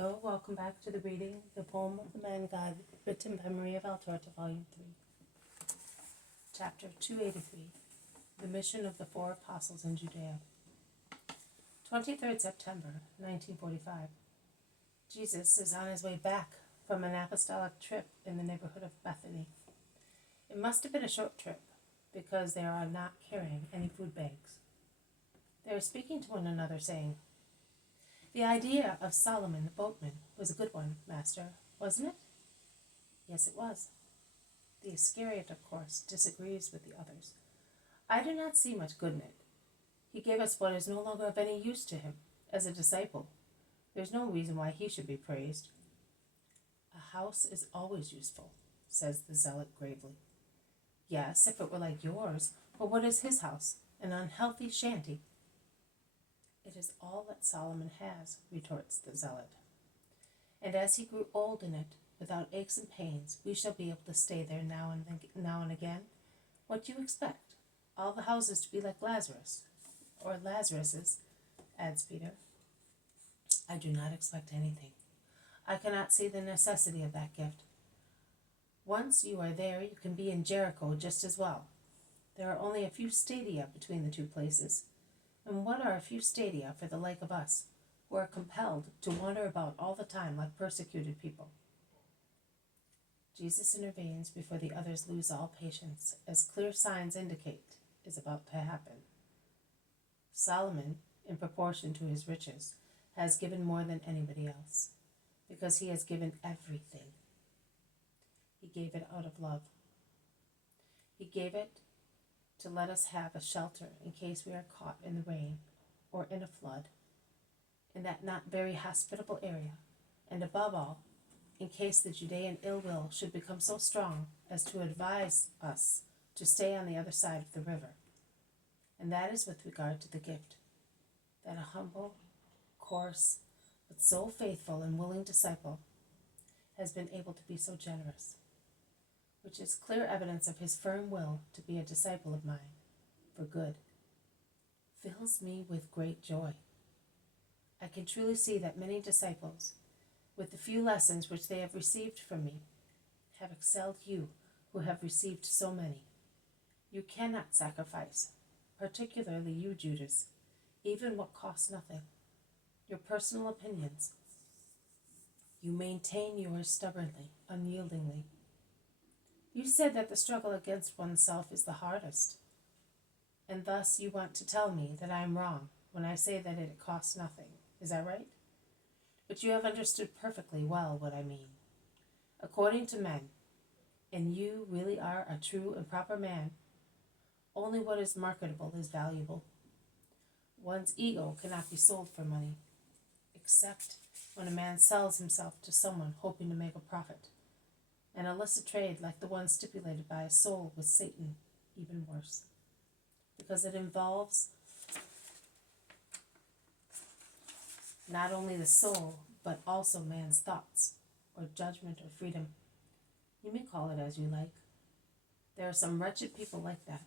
Hello, welcome back to the reading, The Poem of the Man God, written by Maria Valtorta, Volume 3. Chapter 283, The Mission of the Four Apostles in Judea. 23rd September, 1945. Jesus is on his way back from an apostolic trip in the neighborhood of Bethany. It must have been a short trip, because they are not carrying any food bags. They are speaking to one another, saying, "The idea of Solomon the boatman was a good one, Master, wasn't it?" "Yes, it was." The Iscariot, of course, disagrees with the others. "I do not see much good in it. He gave us what is no longer of any use to him. As a disciple, there's no reason why he should be praised." "A house is always useful," says the zealot gravely. "Yes, if it were like yours. But what is his house? An unhealthy shanty." "It is all that Solomon has," retorts the zealot. "And as he grew old in it, without aches and pains, we shall be able to stay there now and again. What do you expect? All the houses to be like Lazarus, or Lazarus's," adds Peter. "I do not expect anything. I cannot see the necessity of that gift. Once you are there, you can be in Jericho just as well. There are only a few stadia between the two places. And what are a few stadia for the like of us, who are compelled to wander about all the time like persecuted people?" Jesus intervenes before the others lose all patience, as clear signs indicate is about to happen. Solomon, in proportion to his riches, has given more than anybody else, because he has given everything. He gave it out of love. He gave it to let us have a shelter in case we are caught in the rain or in a flood, in that not very hospitable area, and above all, in case the Judean ill will should become so strong as to advise us to stay on the other side of the river. And that is with regard to the gift, that a humble, coarse, but so faithful and willing disciple has been able to be so generous, which is clear evidence of his firm will to be a disciple of mine, for good, fills me with great joy. I can truly see that many disciples, with the few lessons which they have received from me, have excelled you who have received so many. You cannot sacrifice, particularly you, Judas, even what costs nothing, your personal opinions. You maintain yours stubbornly, unyieldingly. You said that the struggle against oneself is the hardest, and thus you want to tell me that I am wrong when I say that it costs nothing. Is that right? But you have understood perfectly well what I mean. According to men, and you really are a true and proper man, only what is marketable is valuable. One's ego cannot be sold for money, except when a man sells himself to someone hoping to make a profit. An illicit trade like the one stipulated by a soul with Satan, even worse, because it involves not only the soul, but also man's thoughts, or judgment, or freedom. You may call it as you like. There are some wretched people like that,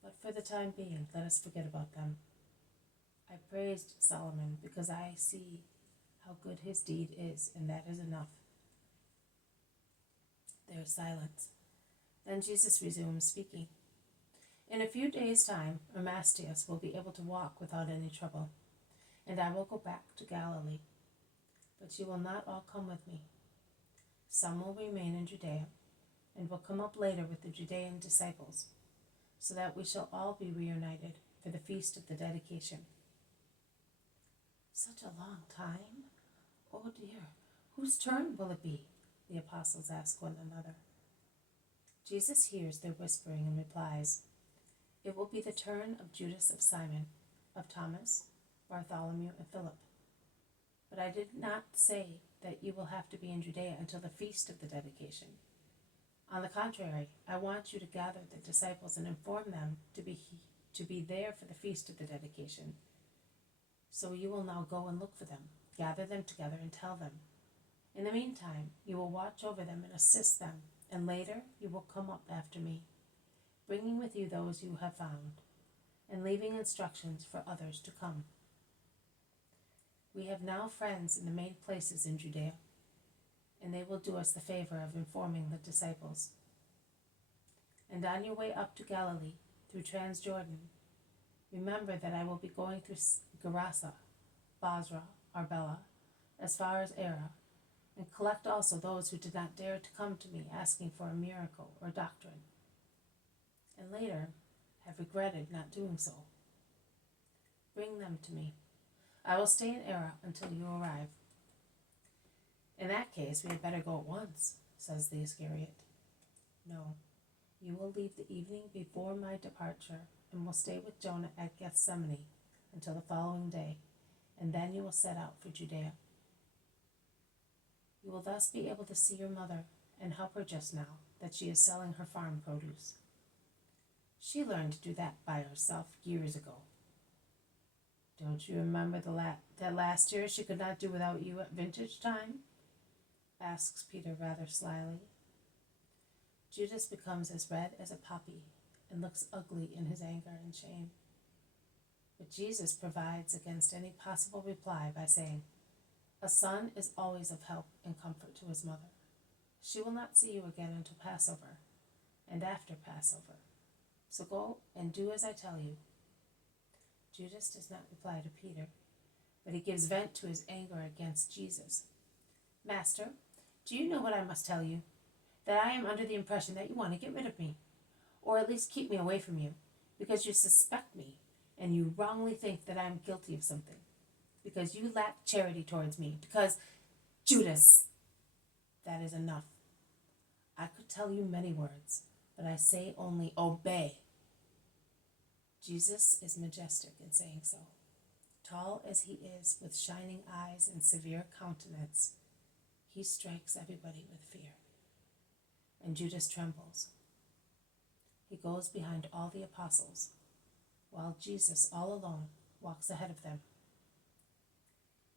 but for the time being, let us forget about them. I praised Solomon because I see how good his deed is, and that is enough. There is silence. Then Jesus resumes speaking. "In a few days' time, Amastius will be able to walk without any trouble, and I will go back to Galilee. But you will not all come with me. Some will remain in Judea, and will come up later with the Judean disciples, so that we shall all be reunited for the feast of the dedication." "Such a long time? Oh dear, whose turn will it be?" the apostles ask one another. Jesus hears their whispering and replies, "It will be the turn of Judas of Simon, of Thomas, Bartholomew, and Philip. But I did not say that you will have to be in Judea until the feast of the dedication. On the contrary, I want you to gather the disciples and inform them to be there for the feast of the dedication. So you will now go and look for them, gather them together and tell them. In the meantime, you will watch over them and assist them, and later you will come up after me, bringing with you those you have found, and leaving instructions for others to come. We have now friends in the main places in Judea, and they will do us the favor of informing the disciples. And on your way up to Galilee, through Transjordan, remember that I will be going through Gerasa, Basra, Arbela, as far as Era, and collect also those who did not dare to come to me asking for a miracle or doctrine, and later have regretted not doing so. Bring them to me. I will stay in Era until you arrive. In that case, we had better go at once, says the Iscariot. No, you will leave the evening before my departure, and will stay with Jonah at Gethsemane until the following day, and then you will set out for Judea. You will thus be able to see your mother and help her just now that she is selling her farm produce. She learned to do that by herself years ago. Don't you remember that last year she could not do without you at vintage time? Asks Peter rather slyly. Judas becomes as red as a poppy and looks ugly in his anger and shame. But Jesus provides against any possible reply by saying, a son is always of help and comfort to his mother. She will not see you again until Passover, and after Passover. So go and do as I tell you. Judas does not reply to Peter, but he gives vent to his anger against Jesus. Master, do you know what I must tell you? That I am under the impression that you want to get rid of me, or at least keep me away from you, because you suspect me, and you wrongly think that I am guilty of something, because you lack charity towards me, because, Judas, that is enough. I could tell you many words, but I say only obey. Jesus is majestic in saying so. Tall as he is, with shining eyes and severe countenance, he strikes everybody with fear. And Judas trembles. He goes behind all the apostles, while Jesus, all alone, walks ahead of them.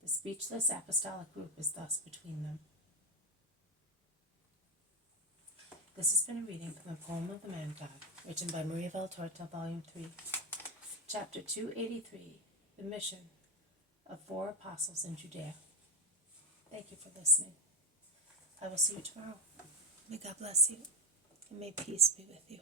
The speechless apostolic group is thus between them. This has been a reading from the Poem of the Man God, written by Maria Valtorta, Volume 3, Chapter 283, The Mission of 4 Apostles in Judea. Thank you for listening. I will see you tomorrow. May God bless you, and may peace be with you.